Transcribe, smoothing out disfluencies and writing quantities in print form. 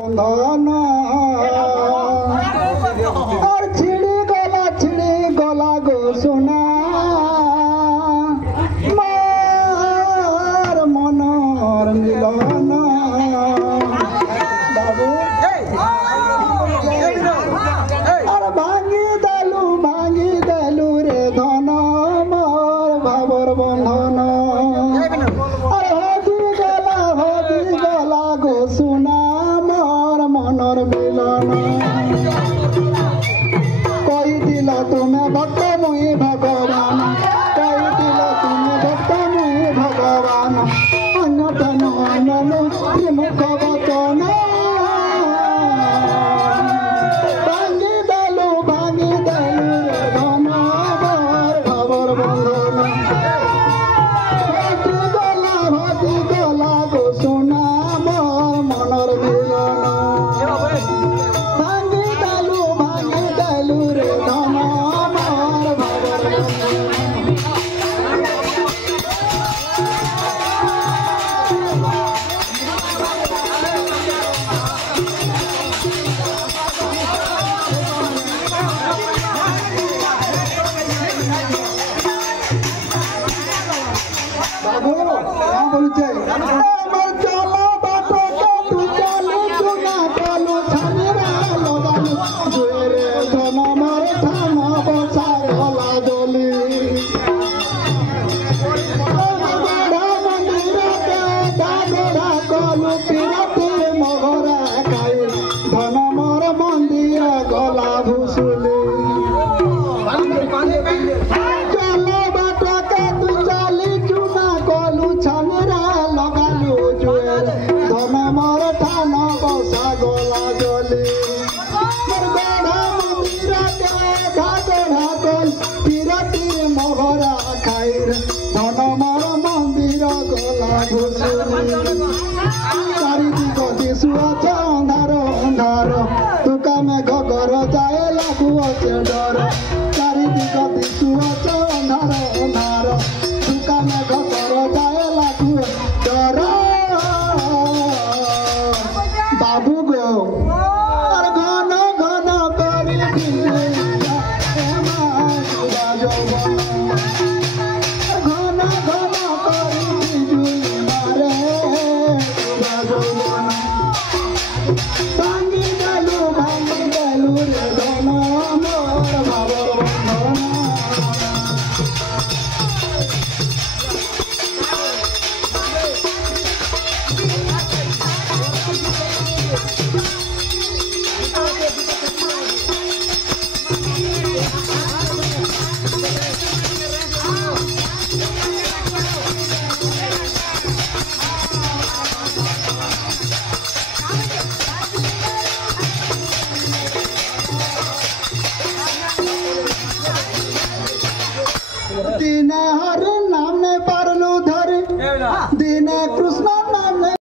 धन और छिड़ी गला गो सोना मार मनर मिलन बाबू और भांगी देलु रे धन मोर भावर बंधन और हदी गला गो सोना मनर मिलन कही दिल तुम्हें भक्त मुई भगवान कही दिल तुम्हें भक्त मुई भगवान अन्नतन अन्ननु त्रिमुख वचन भांगी देलु धन भावर बंधन हती गला गो सोना मोर मनर मिलन भांगी देलु रे धन मोर भावर बाबू क्या बोलছে আমার চলা বাট তু চলু চুনা চলু ছানিরা লগালু জুরে ধন মোর ধান বসার হলা জলি মন্দিরতে দাগড়া কলু পিরতি মগরা খাই ধন মোর মন্দির গলা ভুসুলি धन मोर ठान बसा गला जली मंदिर घागढ़ा गल पिरती मोहरा खाई धन मोर मंदिर गला घुसुली चारिदिग दिशुअछ अंधार अंधार तुका मेघ घर जाए लागुअछे डर चारिदिग दिशुअछ अंधार अंधार तुका मेघ घर जाए लागुअ डर बाबू गो और घन घन करी घन घन करी मारे भांगी देलु रे धन मोर भावर बंधन तीन